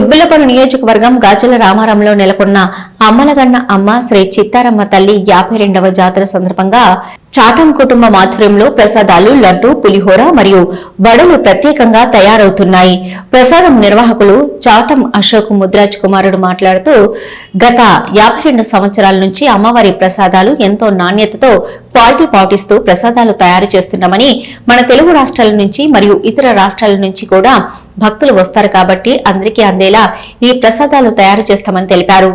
గుబ్బిలపల్లి నియోజకవర్గం గాజుల రామారంలో నెలకొన్న అమ్మలగన్న అమ్మ శ్రీ చిత్తారమ్మ తల్లి 52వ జాతర సందర్భంగా చాటం కుటుంబం ఆధ్వర్యంలో ప్రసాదాలు లడ్డు పులిహోర మరియు వడలు ప్రత్యేకంగా తయారవుతున్నాయి. ప్రసాదం నిర్వాహకులు చాటం అశోక్ ముద్రాజ్ కుమారుడు మాట్లాడుతూ గత 52 సంవత్సరాల నుంచి అమ్మవారి ప్రసాదాలు ఎంతో నాణ్యతతో క్వాలిటీ పాటిస్తూ ప్రసాదాలు తయారు చేస్తున్నామని, మన తెలుగు రాష్ట్రాల నుంచి మరియు ఇతర రాష్ట్రాల నుంచి కూడా భక్తులు వస్తారు కాబట్టి అందరికీ అందేలా ఈ ప్రసాదాలు తయారు చేస్తామని తెలిపారు.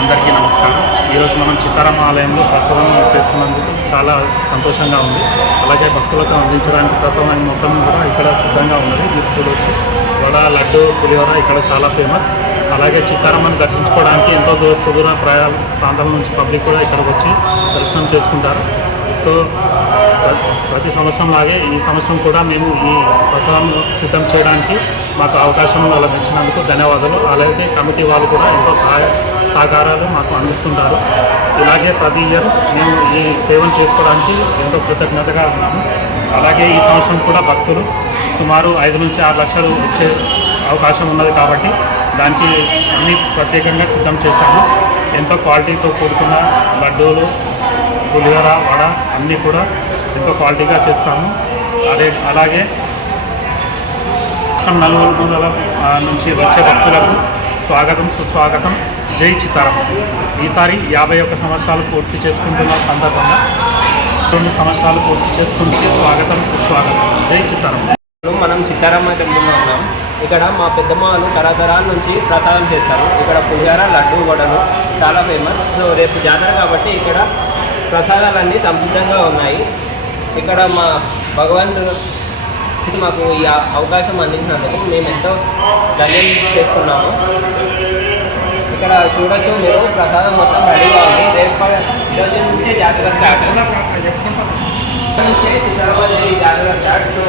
అందరికీ నమస్కారం. ఈరోజు మనం చిత్తారమ్మ ఆలయంలో ప్రసాదం చేస్తున్నందుకు చాలా సంతోషంగా ఉంది. అలాగే భక్తులకు అందించడానికి ప్రసాదాన్ని మొత్తం కూడా ఇక్కడ సిద్ధంగా ఉన్నది. మీరు చూడవచ్చు, వడ, లడ్డు, పులిహోర ఇక్కడ చాలా ఫేమస్. అలాగే చిత్తారమ్మను దర్శించుకోవడానికి ఎంతో సుదూర ప్రాంతాల నుంచి పబ్లిక్ కూడా ఇక్కడికి వచ్చి దర్శనం చేసుకుంటారు. సో ప్రతి సంవత్సరం లాగే ఈ సంవత్సరం కూడా మేము ఈ ప్రసాదం సిద్ధం చేయడానికి మాకు అవకాశం లభించినందుకు ధన్యవాదాలు. అలాగే కమిటీ వాళ్ళు కూడా ఎంతో సహకారాలు మాకు అందిస్తుంటారు. ఇలాగే ప్రతి ఇయర్ మేము ఈ సేవను చేసుకోవడానికి ఎంతో కృతజ్ఞతగా ఉన్నాము. అలాగే ఈ సంవత్సరం కూడా భక్తులు సుమారు 5 నుంచి 6 లక్షలు వచ్చే అవకాశం ఉన్నది కాబట్టి దానికి అన్ని ప్రత్యేకంగా సిద్ధం చేశాము. ఎంతో క్వాలిటీతో కూడుకున్న లడ్డూలు, పులిహోర, వడ అన్నీ కూడా ఎంతో క్వాలిటీగా చేస్తాము. అలాగే నలుమూలల నుంచి వచ్చే భక్తులకు స్వాగతం, సుస్వాగతం. జై చిత్తారమ్మ. ఈసారి 51 సంవత్సరాలు పూర్తి చేసుకుంటున్న సందర్భంగా 2 సంవత్సరాలు పూర్తి చేసుకుంటే స్వాగతం, సుస్వాగతం. జై చిత్తారమ్మ. మనం చిత్తారమ్మ టెంపుల్లో ఉన్నాం. ఇక్కడ మా పెద్దమ్మలు తరతరాల నుంచి ప్రసాదం చేస్తారు. ఇక్కడ పులిహోర, లడ్డు, వడలు చాలా ఫేమస్. సో రేపు జాతర కాబట్టి ఇక్కడ ప్రసాదాలన్నీ సంసిద్ధంగా ఉన్నాయి. ఇక్కడ మా భగవంతుడు మాకు ఈ అవకాశం అందించినందుకు మేము ఎంతో ధన్యం చేసుకున్నాము. ఇక్కడ చూడొచ్చు మీరు, ప్రసాదం మొత్తం రెడీగా ఉంది. రేపు ఈరోజు నుంచే జాతర స్టార్ట్. చిత్తారమ్మదేవి జాతర స్టార్ట్. సో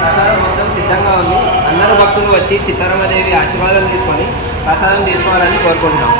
ప్రసాదం మొత్తం సిద్ధంగా ఉంది. అందరూ భక్తులు వచ్చి చిత్తారమ్మదేవి ఆశీర్వాదం తీసుకొని ప్రసాదం తీసుకోవాలని కోరుకుంటున్నాం.